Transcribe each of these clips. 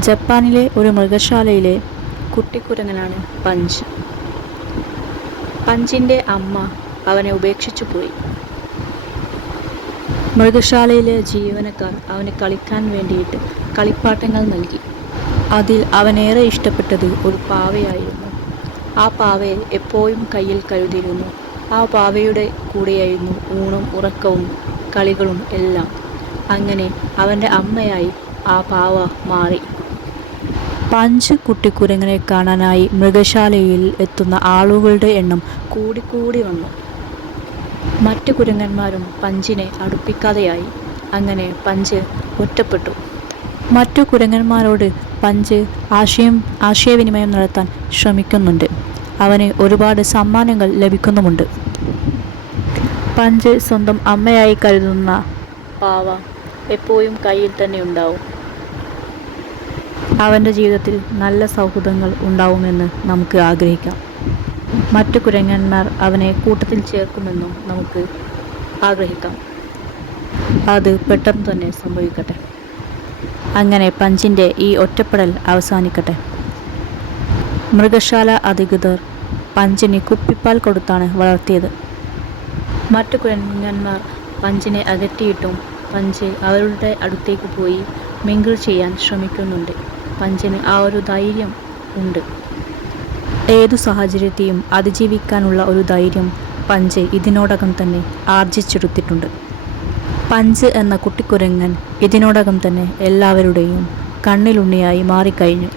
ജപ്പാനിലെ ഒരു മൃഗശാലയിലെ കുട്ടിക്കുരങ്ങനാണ് പഞ്ച്. പഞ്ചിൻ്റെ അമ്മ അവനെ ഉപേക്ഷിച്ചു പോയി. മൃഗശാലയിലെ ജീവനക്കാർ അവന് കളിക്കാൻ വേണ്ടിയിട്ട് കളിപ്പാട്ടങ്ങൾ നൽകി. അതിൽ അവനേറെ ഇഷ്ടപ്പെട്ടത് ഒരു പാവയായിരുന്നു. ആ പാവയെ എപ്പോഴും കയ്യിൽ കരുതിയിരുന്നു. ആ പാവയുടെ കൂടെയായിരുന്നു ഊണും ഉറക്കവും കളികളും എല്ലാം. അങ്ങനെ അവൻ്റെ അമ്മയായി ആ പാവ മാറി. പഞ്ച് കുട്ടിക്കുരങ്ങനെ കാണാനായി മൃഗശാലയിൽ എത്തുന്ന ആളുകളുടെ എണ്ണം കൂടിക്കൂടി വന്നു. മറ്റു കുരങ്ങന്മാരും പഞ്ചിനെ അടുപ്പിക്കാതെയായി. അങ്ങനെ പഞ്ച് ഒറ്റപ്പെട്ടു. മറ്റു കുരങ്ങന്മാരോട് പഞ്ച് ആശയവിനിമയം നടത്താൻ ശ്രമിക്കുന്നുണ്ട്. അവന് ഒരുപാട് സമ്മാനങ്ങൾ ലഭിക്കുന്നുമുണ്ട്. പഞ്ച് സ്വന്തം അമ്മയായി കരുതുന്ന പാവ എപ്പോഴും കയ്യിൽ തന്നെ ഉണ്ടാവും. അവൻ്റെ ജീവിതത്തിൽ നല്ല സൗഹൃദങ്ങൾ ഉണ്ടാവുമെന്ന് നമുക്ക് ആഗ്രഹിക്കാം. മറ്റു കുരങ്ങന്മാർ അവനെ കൂട്ടത്തിൽ ചേർക്കുമെന്നും നമുക്ക് ആഗ്രഹിക്കാം. അത് പെട്ടെന്ന് തന്നെ സംഭവിക്കട്ടെ. അങ്ങനെ പഞ്ചിൻ്റെ ഈ ഒറ്റപ്പെടൽ അവസാനിക്കട്ടെ. മൃഗശാല അധികൃതർ പഞ്ചിന് കുപ്പിപ്പാൽ കൊടുത്താണ് വളർത്തിയത്. മറ്റു കുരങ്ങന്മാർ പഞ്ചിനെ അകറ്റിയിട്ടും പഞ്ച് അവരുടെ അടുത്തേക്ക് പോയി മിങ്കിൾ ചെയ്യാൻ ശ്രമിക്കുന്നുണ്ട്. പഞ്ചിന് ആ ഒരു ധൈര്യം ഉണ്ട്. ഏതു സാഹചര്യത്തെയും അതിജീവിക്കാനുള്ള ഒരു ധൈര്യം പഞ്ച് ഇതിനോടകം തന്നെ ആർജിച്ചെടുത്തിട്ടുണ്ട്. പഞ്ച് എന്ന കുട്ടിക്കുരങ്ങൻ ഇതിനോടകം തന്നെ എല്ലാവരുടെയും കണ്ണിലുണ്ണിയായി മാറിക്കഴിഞ്ഞു.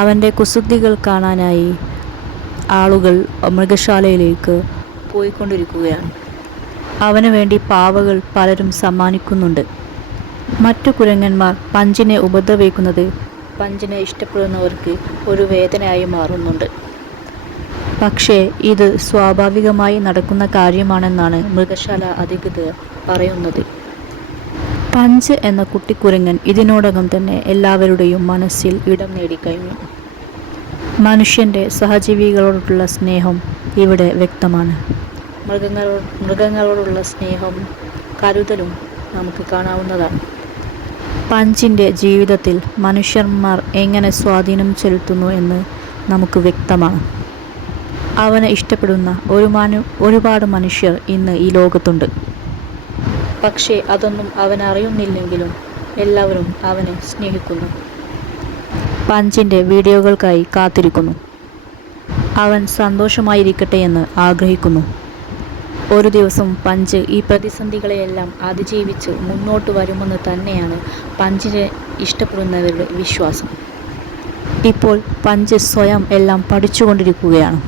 അവൻ്റെ കുസൃതികൾ കാണാനായി ആളുകൾ മൃഗശാലയിലേക്ക് പോയിക്കൊണ്ടിരിക്കുകയാണ്. അവന് വേണ്ടി പാവകൾ പലരും സമ്മാനിക്കുന്നുണ്ട്. മറ്റു കുരങ്ങന്മാർ പഞ്ചിനെ ഉപദ്രവിക്കുന്നത് പഞ്ചിനെ ഇഷ്ടപ്പെടുന്നവർക്ക് ഒരു വേദനയായി മാറുന്നുണ്ട്. പക്ഷേ ഇത് സ്വാഭാവികമായി നടക്കുന്ന കാര്യമാണെന്നാണ് മൃഗശാല അധികൃതർ പറയുന്നത്. പഞ്ച് എന്ന കുട്ടിക്കുരങ്ങൻ ഇതിനോടകം തന്നെ എല്ലാവരുടെയും മനസ്സിൽ ഇടം നേടിക്കഴിഞ്ഞു. മനുഷ്യൻ്റെ സഹജീവികളോടുള്ള സ്നേഹം ഇവിടെ വ്യക്തമാണ്. മൃഗങ്ങളോടുള്ള സ്നേഹവും കരുതലും നമുക്ക് കാണാവുന്നതാണ്. പഞ്ചിൻ്റെ ജീവിതത്തിൽ മനുഷ്യന്മാർ എങ്ങനെ സ്വാധീനം ചെലുത്തുന്നു എന്ന് നമുക്ക് വ്യക്തമാണ്. അവനെ ഇഷ്ടപ്പെടുന്ന ഒരുപാട് മനുഷ്യർ ഇന്ന് ഈ ലോകത്തുണ്ട്. പക്ഷേ അതൊന്നും അവൻ അറിയുന്നില്ലെങ്കിലും എല്ലാവരും അവനെ സ്നേഹിക്കുന്നു. പഞ്ചിൻ്റെ വീഡിയോകൾക്കായി കാത്തിരിക്കുന്നു. അവൻ സന്തോഷമായിരിക്കട്ടെ എന്ന് ആഗ്രഹിക്കുന്നു. ഒരു ദിവസം പഞ്ച് ഈ പ്രതിസന്ധികളെയെല്ലാം അതിജീവിച്ച് മുന്നോട്ട് വരുമെന്ന് തന്നെയാണ് പഞ്ചിനെ ഇഷ്ടപ്പെടുന്നവരുടെ വിശ്വാസം. ഇപ്പോൾ പഞ്ച് സ്വയം എല്ലാം പഠിച്ചുകൊണ്ടിരിക്കുകയാണ്.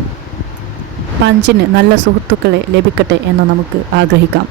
പഞ്ചിന് നല്ല സുഹൃത്തുക്കളെ ലഭിക്കട്ടെ എന്ന് നമുക്ക് ആഗ്രഹിക്കാം.